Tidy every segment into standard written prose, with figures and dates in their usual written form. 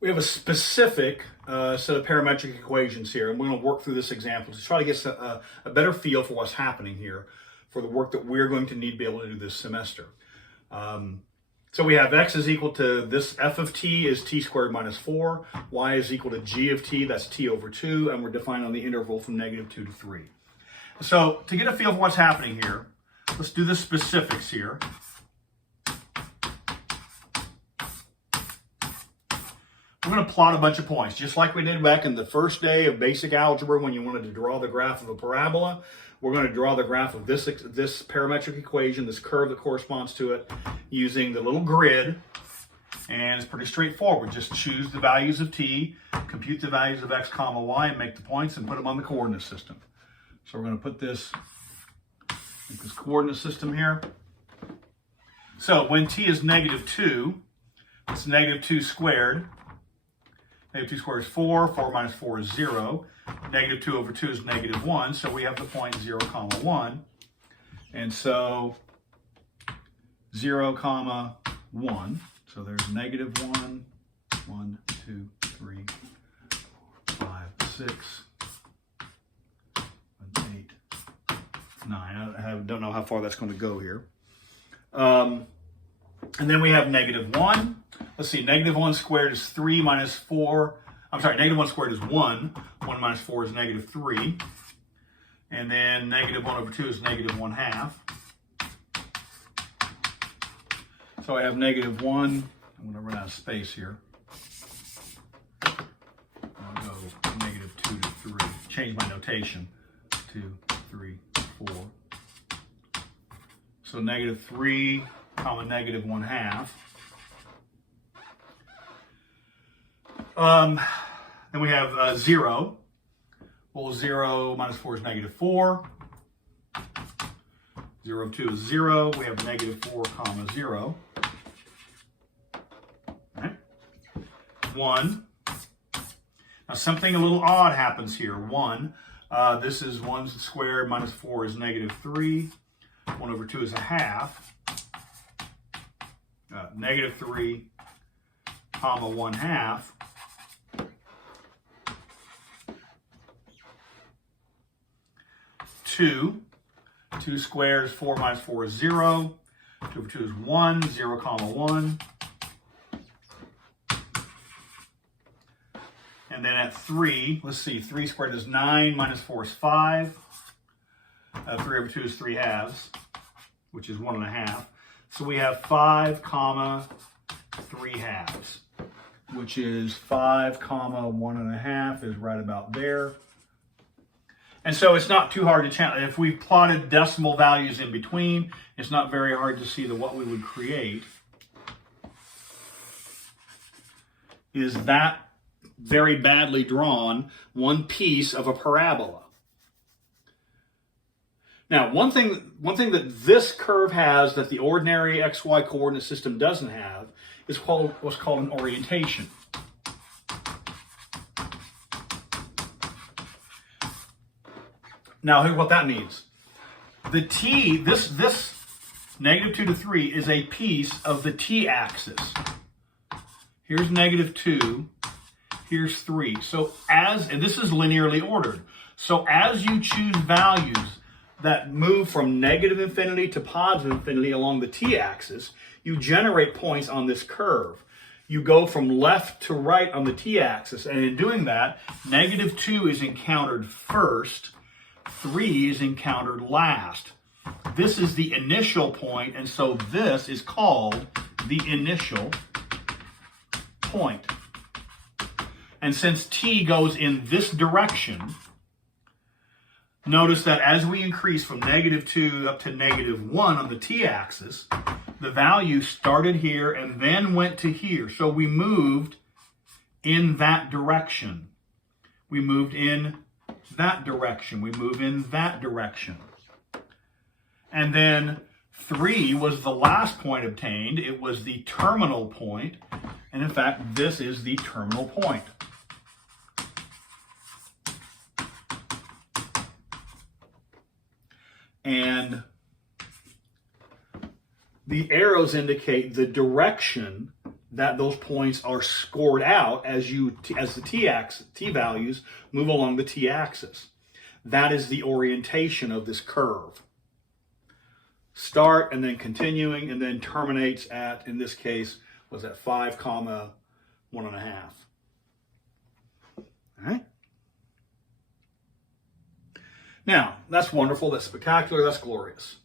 We have a specific set of parametric equations here, and we're going to work through this example to try to get a better feel for what's happening here for the work that we're going to need to be able to do this semester. So we have x is equal to this f of t is t squared minus 4, y is equal to g of t, that's t over 2, and we're defined on the interval from -2 to 3. So to get a feel for what's happening here, let's do the specifics here. We're going to plot a bunch of points, just like we did back in the first day of basic algebra when you wanted to draw the graph of a parabola. We're going to draw the graph of this parametric equation, this curve that corresponds to it, using the little grid. And it's pretty straightforward. Just choose the values of t, compute the values of x comma y, and make the points and put them on the coordinate system. So we're going to put this coordinate system here. So when t is -2, it's -2 squared. -2 squared is 4, 4 minus 4 is 0. -2 over 2 is -1, so we have the point 0, comma 1. And so 0, comma 1. So there's -1, 1, 2, 3, 5, 6, 7, 8, 9. I don't know how far that's going to go here. And then we have -1. Let's see, -1 squared is 3 minus 4. I'm sorry, -1 squared is 1. 1 minus 4 is -3. And then -1 over 2 is -1/2. So I have -1. I'm going to run out of space here. I'll go -2 to 3. Change my notation. 2, 3, 4. So -3, comma -1/2. Then we have 0. Well, 0 minus 4 is -4. 0 of 2 is 0. We have -4, comma 0. Right. 1. Now something a little odd happens here. 1. This is 1 squared minus 4 is -3. 1 over 2 is 1/2. -3, comma 1/2. 2 squared is 4 minus 4 is 0. 2 over 2 is 1, 0, comma 1. And then at 3, let's see, 3 squared is 9, minus 4 is 5. 3 over 2 is 3/2, which is 1/2. So we have 5, comma 3/2, which is 5, comma 1/2 is right about there. And so it's not too hard to challenge. If we plotted decimal values in between, it's not very hard to see that what we would create is that very badly drawn one piece of a parabola. Now, one thing that this curve has that the ordinary XY coordinate system doesn't have is what's called an orientation. Now, here's what that means. The t, this -2 to 3 is a piece of the t-axis. Here's -2, here's 3. So and this is linearly ordered. So as you choose values that move from -infinity to +infinity along the t-axis, you generate points on this curve. You go from left to right on the t-axis, and in doing that, -2 is encountered first, 3 is encountered last. This is the initial point, and so this is called the initial point. And since t goes in this direction, notice that as we increase from -2 up to -1 on the t-axis, the value started here and then went to here. So we moved in that direction. We moved in that direction. We move in that direction. And then 3 was the last point obtained. It was the terminal point. And in fact, this is the terminal point. And the arrows indicate the direction that those points are scored out as the t values move along the t-axis. That is the orientation of this curve. Start and then continuing and then terminates at, in this case, was at 5, 1.5. All right. Now, that's wonderful, that's spectacular, that's glorious.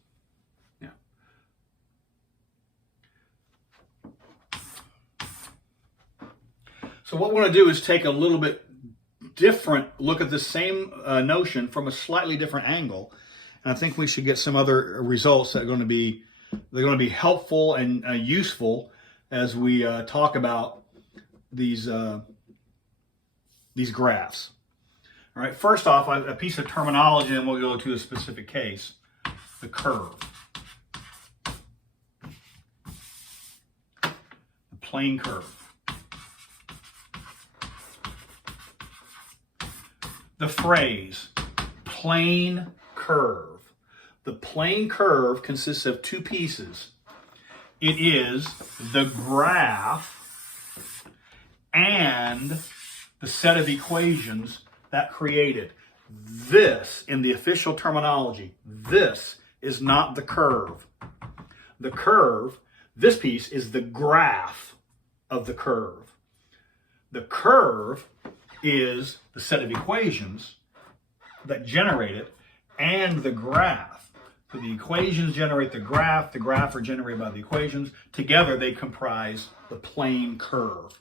Yeah. So what we're going to do is take a little bit different look at the same notion from a slightly different angle. And I think we should get some other results that are going to be helpful and useful as we talk about these graphs. All right, first off, a piece of terminology, and we'll go to a specific case, the curve. The plane curve. The phrase, plane curve. The plane curve consists of two pieces. It is the graph and the set of equations that created. This, in the official terminology, this is not the curve. The curve, this piece, is the graph of the curve. The curve is the set of equations that generate it and the graph. So the equations generate the graph are generated by the equations. Together they comprise the plane curve.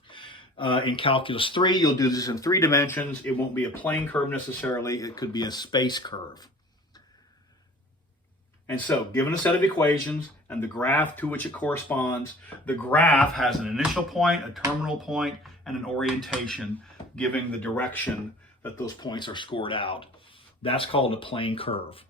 In Calculus 3, you'll do this in 3 dimensions. It won't be a plane curve necessarily. It could be a space curve. And so, given a set of equations and the graph to which it corresponds, the graph has an initial point, a terminal point, and an orientation giving the direction that those points are scored out. That's called a plane curve.